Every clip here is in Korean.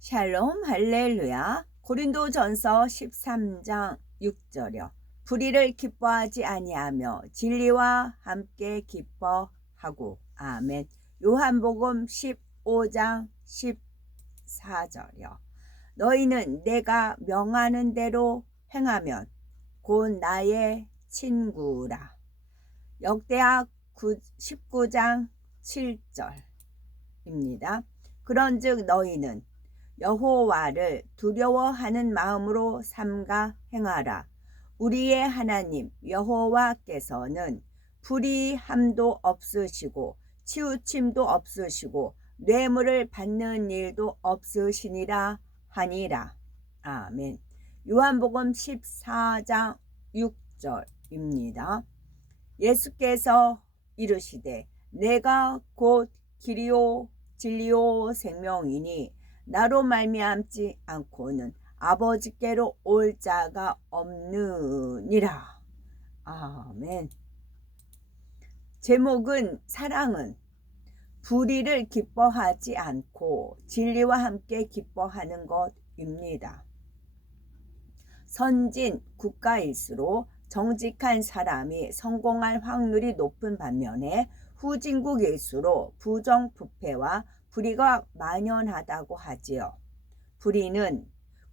샬롬 할렐루야. 고린도전서 13장 6절여. 불의를 기뻐하지 아니하며 진리와 함께 기뻐하고. 아멘. 요한복음 15장 14절여. 너희는 내가 명하는 대로 행하면 곧 나의 친구라. 역대하 19장 7절입니다. 그런즉 너희는 여호와를 두려워하는 마음으로 삼가 행하라. 우리의 하나님 여호와께서는 불의함도 없으시고 치우침도 없으시고 뇌물을 받는 일도 없으시니라 하니라. 아멘. 요한복음 14장 6절입니다. 예수께서 이르시되 내가 곧 길이요 진리요 생명이니 나로 말미암지 않고는 아버지께로 올 자가 없느니라. 아멘. 제목은 사랑은 불의를 기뻐하지 않고 진리와 함께 기뻐하는 것입니다. 선진 국가일수록 정직한 사람이 성공할 확률이 높은 반면에 후진국일수록 부정부패와 불의가 만연하다고 하지요. 불의는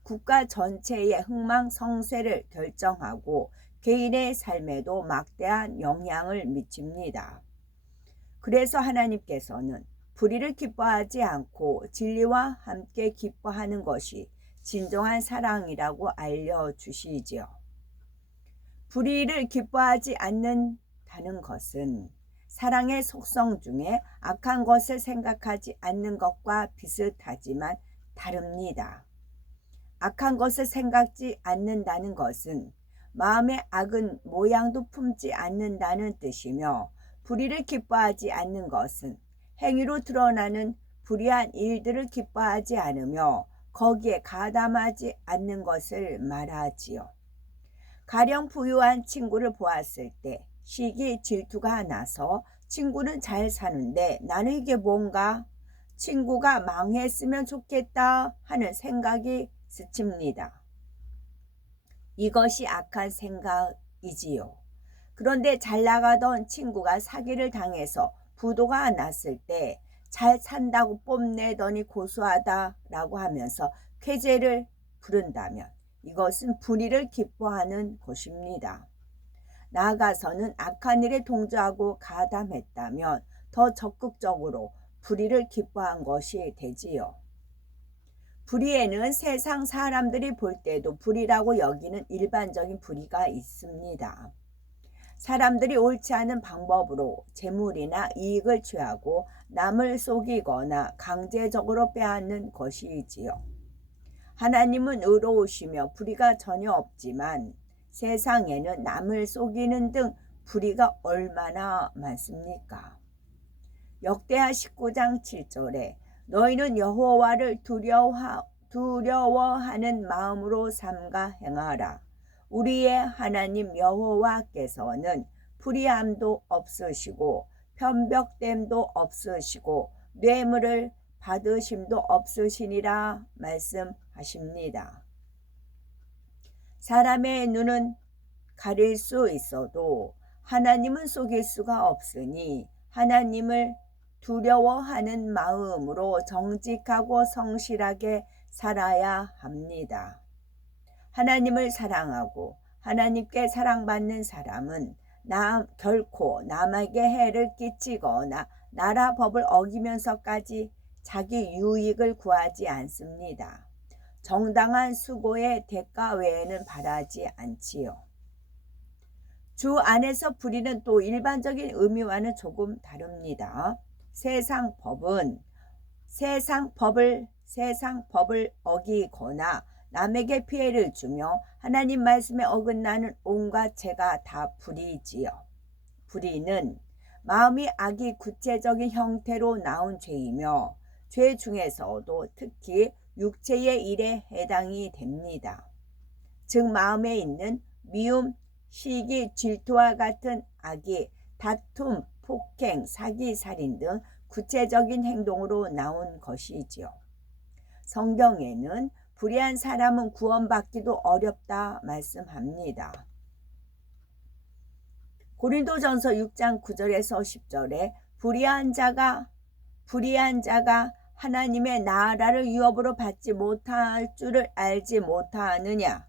국가 전체의 흥망성쇠를 결정하고 개인의 삶에도 막대한 영향을 미칩니다. 그래서 하나님께서는 불의를 기뻐하지 않고 진리와 함께 기뻐하는 것이 진정한 사랑이라고 알려주시지요. 불의를 기뻐하지 않는다는 것은 사랑의 속성 중에 악한 것을 생각하지 않는 것과 비슷하지만 다릅니다. 악한 것을 생각지 않는다는 것은 마음의 악은 모양도 품지 않는다는 뜻이며, 불의를 기뻐하지 않는 것은 행위로 드러나는 불의한 일들을 기뻐하지 않으며 거기에 가담하지 않는 것을 말하지요. 가령 부유한 친구를 보았을 때 시기 질투가 나서 친구는 잘 사는데 나는 이게 뭔가 친구가 망했으면 좋겠다 하는 생각이 스칩니다. 이것이 악한 생각이지요. 그런데 잘 나가던 친구가 사기를 당해서 부도가 났을 때 잘 산다고 뽐내더니 고소하다라고 하면서 쾌재를 부른다면 이것은 불의를 기뻐하는 것입니다. 나아가서는 악한 일에 동조하고 가담했다면 더 적극적으로 불의를 기뻐한 것이 되지요. 불의에는 세상 사람들이 볼 때도 불의라고 여기는 일반적인 불의가 있습니다. 사람들이 옳지 않은 방법으로 재물이나 이익을 취하고 남을 속이거나 강제적으로 빼앗는 것이지요. 하나님은 의로우시며 불의가 전혀 없지만 세상에는 남을 속이는 등 불의가 얼마나 많습니까? 역대하 19장 7절에 너희는 여호와를 두려워하는 마음으로 삼가 행하라. 우리의 하나님 여호와께서는 불의함도 없으시고 편벽됨도 없으시고 뇌물을 받으심도 없으시니라 말씀하십니다. 사람의 눈은 가릴 수 있어도 하나님은 속일 수가 없으니 하나님을 두려워하는 마음으로 정직하고 성실하게 살아야 합니다. 하나님을 사랑하고 하나님께 사랑받는 사람은 결코 남에게 해를 끼치거나 나라 법을 어기면서까지 자기 유익을 구하지 않습니다. 정당한 수고의 대가 외에는 바라지 않지요. 주 안에서 불의는 또 일반적인 의미와는 조금 다릅니다. 세상 법을 어기거나 남에게 피해를 주며 하나님 말씀에 어긋나는 온갖 죄가 다 불의지요. 불의는 마음이 악이 구체적인 형태로 나온 죄이며 죄 중에서도 특히 육체의 일에 해당이 됩니다. 즉 마음에 있는 미움, 시기, 질투와 같은 악이 다툼, 폭행, 사기, 살인 등 구체적인 행동으로 나온 것이지요. 성경에는 불의한 사람은 구원받기도 어렵다 말씀합니다. 고린도전서 6장 9절에서 10절에 불의한 자가 하나님의 나라를 유업으로 받지 못할 줄을 알지 못하느냐.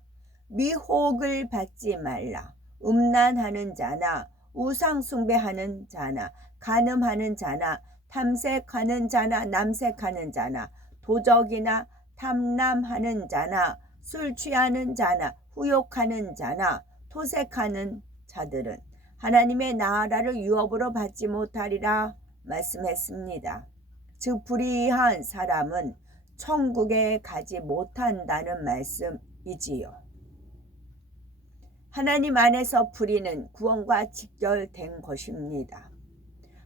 미혹을 받지 말라. 음란하는 자나 우상 숭배하는 자나 간음하는 자나 탐색하는 자나 남색하는 자나 도적이나 탐람하는 자나 술 취하는 자나 후욕하는 자나 토색하는 자들은 하나님의 나라를 유업으로 받지 못하리라 말씀했습니다. 즉 불의한 사람은 천국에 가지 못한다는 말씀이지요. 하나님 안에서 불의는 구원과 직결된 것입니다.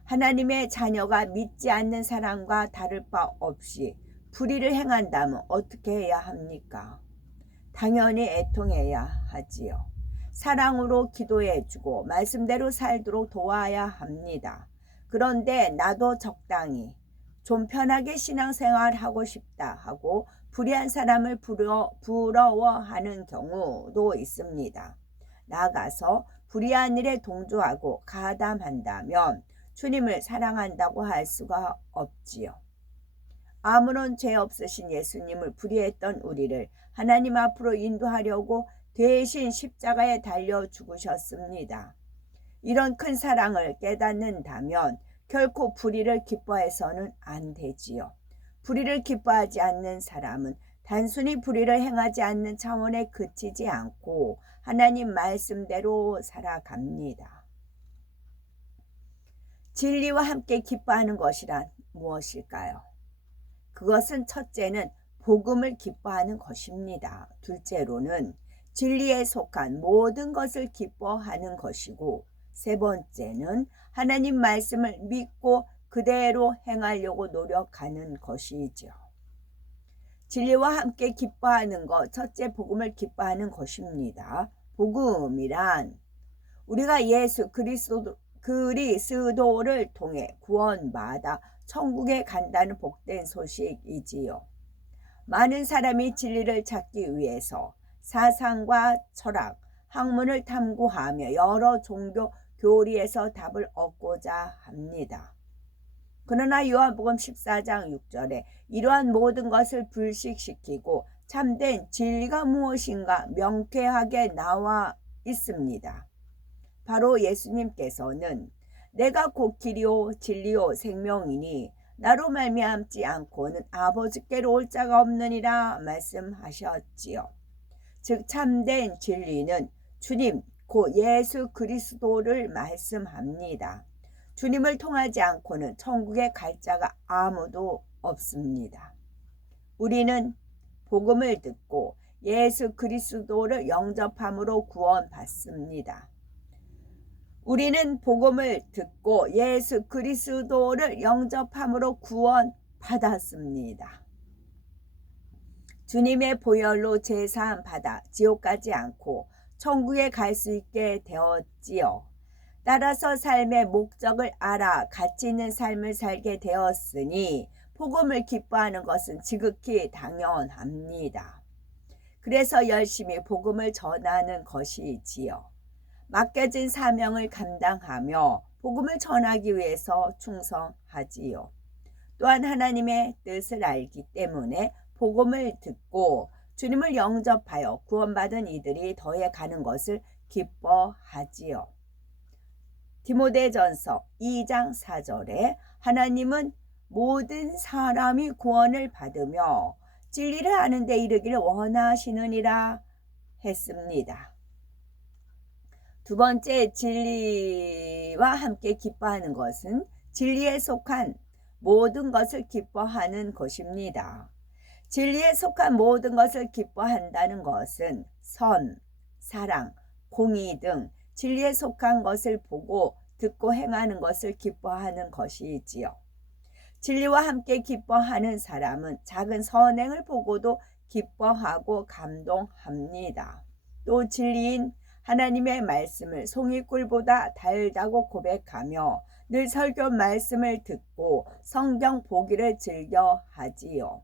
하나님의 자녀가 믿지 않는 사람과 다를 바 없이 불의를 행한다면 어떻게 해야 합니까? 당연히 애통해야 하지요. 사랑으로 기도해주고 말씀대로 살도록 도와야 합니다. 그런데 나도 적당히 좀 편하게 신앙생활하고 싶다 하고 불의한 사람을 부러워하는 경우도 있습니다. 나아가서 불의한 일에 동조하고 가담한다면 주님을 사랑한다고 할 수가 없지요. 아무런 죄 없으신 예수님을 불의했던 우리를 하나님 앞으로 인도하려고 대신 십자가에 달려 죽으셨습니다. 이런 큰 사랑을 깨닫는다면 결코 불의를 기뻐해서는 안 되지요. 불의를 기뻐하지 않는 사람은 단순히 불의를 행하지 않는 차원에 그치지 않고 하나님 말씀대로 살아갑니다. 진리와 함께 기뻐하는 것이란 무엇일까요? 그것은 첫째는 복음을 기뻐하는 것입니다. 둘째로는 진리에 속한 모든 것을 기뻐하는 것이고 세 번째는 하나님 말씀을 믿고 그대로 행하려고 노력하는 것이죠. 진리와 함께 기뻐하는 것, 첫째 복음을 기뻐하는 것입니다. 복음이란 우리가 예수 그리스도를 통해 구원받아 천국에 간다는 복된 소식이지요. 많은 사람이 진리를 찾기 위해서 사상과 철학, 학문을 탐구하며 여러 종교 교리에서 답을 얻고자 합니다. 그러나 요한복음 14장 6절에 이러한 모든 것을 불식시키고 참된 진리가 무엇인가 명쾌하게 나와 있습니다. 바로 예수님께서는 내가 곧 길이요 진리요 생명이니 나로 말미암지 않고는 아버지께로 올 자가 없느니라 말씀하셨지요. 즉 참된 진리는 주님 곧 예수 그리스도를 말씀합니다. 주님을 통하지 않고는 천국에 갈 자가 아무도 없습니다. 우리는 복음을 듣고 예수 그리스도를 영접함으로 구원받습니다. 우리는 복음을 듣고 예수 그리스도를 영접함으로 구원받았습니다. 주님의 보혈로 제사함 받아 지옥 가지 않고 천국에 갈 수 있게 되었지요. 따라서 삶의 목적을 알아 가치 있는 삶을 살게 되었으니 복음을 기뻐하는 것은 지극히 당연합니다. 그래서 열심히 복음을 전하는 것이지요. 맡겨진 사명을 감당하며 복음을 전하기 위해서 충성하지요. 또한 하나님의 뜻을 알기 때문에 복음을 듣고 주님을 영접하여 구원받은 이들이 더해 가는 것을 기뻐하지요. 디모데전서 2장 4절에 하나님은 모든 사람이 구원을 받으며 진리를 아는 데 이르기를 원하시느니라 했습니다. 두 번째, 진리와 함께 기뻐하는 것은 진리에 속한 모든 것을 기뻐하는 것입니다. 진리에 속한 모든 것을 기뻐한다는 것은 선, 사랑, 공의 등 진리에 속한 것을 보고 듣고 행하는 것을 기뻐하는 것이지요. 진리와 함께 기뻐하는 사람은 작은 선행을 보고도 기뻐하고 감동합니다. 또 진리인 하나님의 말씀을 송이꿀보다 달다고 고백하며 늘 설교 말씀을 듣고 성경 보기를 즐겨 하지요.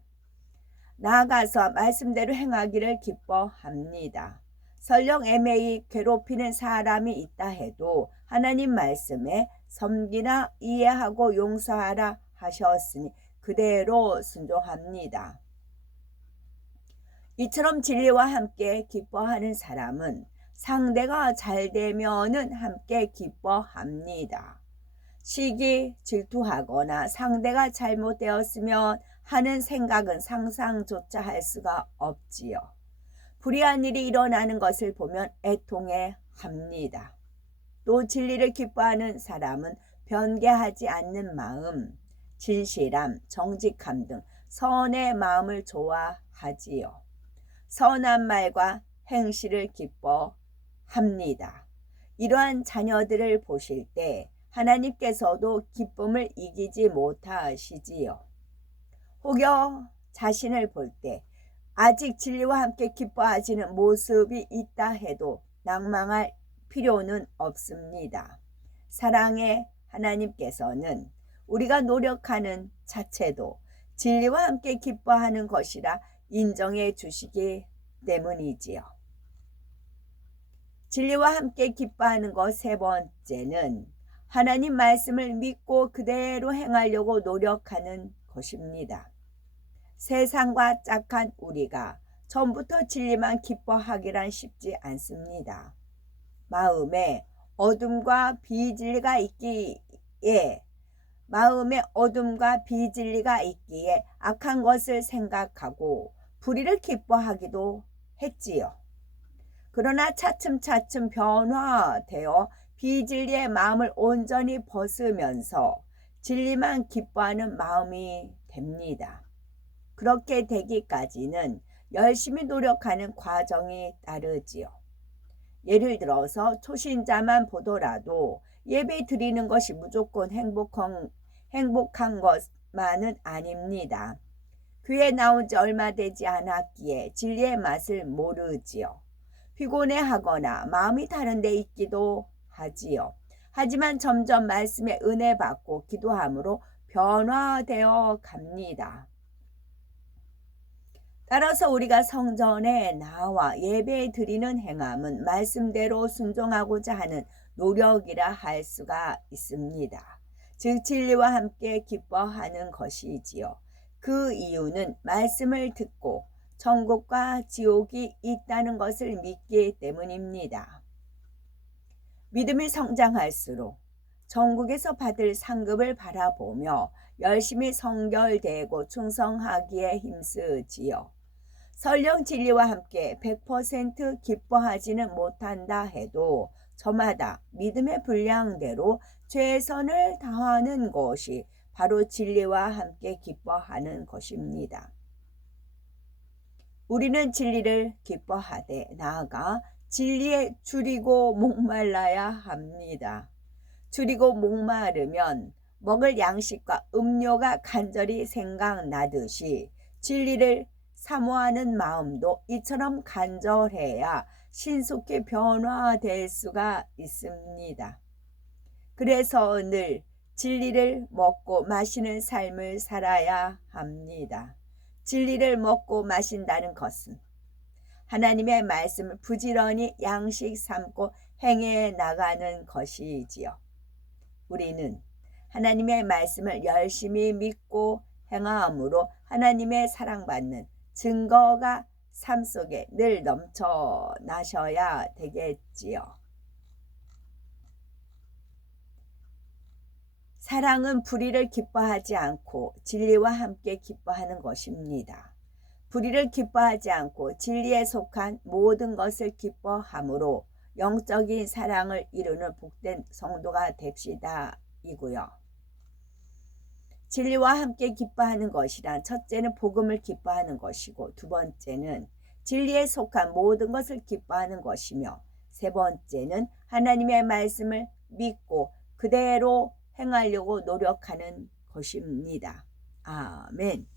나아가서 말씀대로 행하기를 기뻐합니다. 설령 애매히 괴롭히는 사람이 있다 해도 하나님 말씀에 섬기나 이해하고 용서하라 하셨으니 그대로 순종합니다. 이처럼 진리와 함께 기뻐하는 사람은 상대가 잘 되면은 함께 기뻐합니다. 시기 질투하거나 상대가 잘못되었으면 하는 생각은 상상조차 할 수가 없지요. 불의한 일이 일어나는 것을 보면 애통해 합니다. 또 진리를 기뻐하는 사람은 변개하지 않는 마음, 진실함, 정직함 등 선의 마음을 좋아하지요. 선한 말과 행실을 기뻐합니다. 이러한 자녀들을 보실 때 하나님께서도 기쁨을 이기지 못하시지요. 혹여 자신을 볼 때 아직 진리와 함께 기뻐하지는 모습이 있다 해도 낭망할 필요는 없습니다. 사랑의 하나님께서는 우리가 노력하는 자체도 진리와 함께 기뻐하는 것이라 인정해 주시기 때문이지요. 진리와 함께 기뻐하는 것 세 번째는 하나님 말씀을 믿고 그대로 행하려고 노력하는 것입니다. 세상과 짝한 우리가 처음부터 진리만 기뻐하기란 쉽지 않습니다. 마음에 어둠과 비진리가 있기에 악한 것을 생각하고 불의를 기뻐하기도 했지요. 그러나 차츰차츰 변화되어 비진리의 마음을 온전히 벗으면서 진리만 기뻐하는 마음이 됩니다. 그렇게 되기까지는 열심히 노력하는 과정이 따르지요. 예를 들어서 초신자만 보더라도 예배 드리는 것이 무조건 행복한 것만은 아닙니다. 교회 나온 지 얼마 되지 않았기에 진리의 맛을 모르지요. 피곤해하거나 마음이 다른 데 있기도 하지요. 하지만 점점 말씀에 은혜 받고 기도함으로 변화되어 갑니다. 따라서 우리가 성전에 나와 예배 드리는 행함은 말씀대로 순종하고자 하는 노력이라 할 수가 있습니다. 즉 진리와 함께 기뻐하는 것이지요. 그 이유는 말씀을 듣고 천국과 지옥이 있다는 것을 믿기 때문입니다. 믿음이 성장할수록 천국에서 받을 상급을 바라보며 열심히 성결되고 충성하기에 힘쓰지요. 설령 진리와 함께 100% 기뻐하지는 못한다 해도 저마다 믿음의 분량대로 최선을 다하는 것이 바로 진리와 함께 기뻐하는 것입니다. 우리는 진리를 기뻐하되 나아가 진리에 줄이고 목말라야 합니다. 줄이고 목마르면 먹을 양식과 음료가 간절히 생각나듯이 진리를 사모하는 마음도 이처럼 간절해야 신속히 변화될 수가 있습니다. 그래서 늘 진리를 먹고 마시는 삶을 살아야 합니다. 진리를 먹고 마신다는 것은 하나님의 말씀을 부지런히 양식 삼고 행해 나가는 것이지요. 우리는 하나님의 말씀을 열심히 믿고 행함으로 하나님의 사랑받는 증거가 삶 속에 늘 넘쳐나셔야 되겠지요. 사랑은 불의를 기뻐하지 않고 진리와 함께 기뻐하는 것입니다. 불의를 기뻐하지 않고 진리에 속한 모든 것을 기뻐함으로 영적인 사랑을 이루는 복된 성도가 됩시다 이고요. 진리와 함께 기뻐하는 것이란 첫째는 복음을 기뻐하는 것이고 두 번째는 진리에 속한 모든 것을 기뻐하는 것이며 세 번째는 하나님의 말씀을 믿고 그대로 행하려고 노력하는 것입니다. 아멘.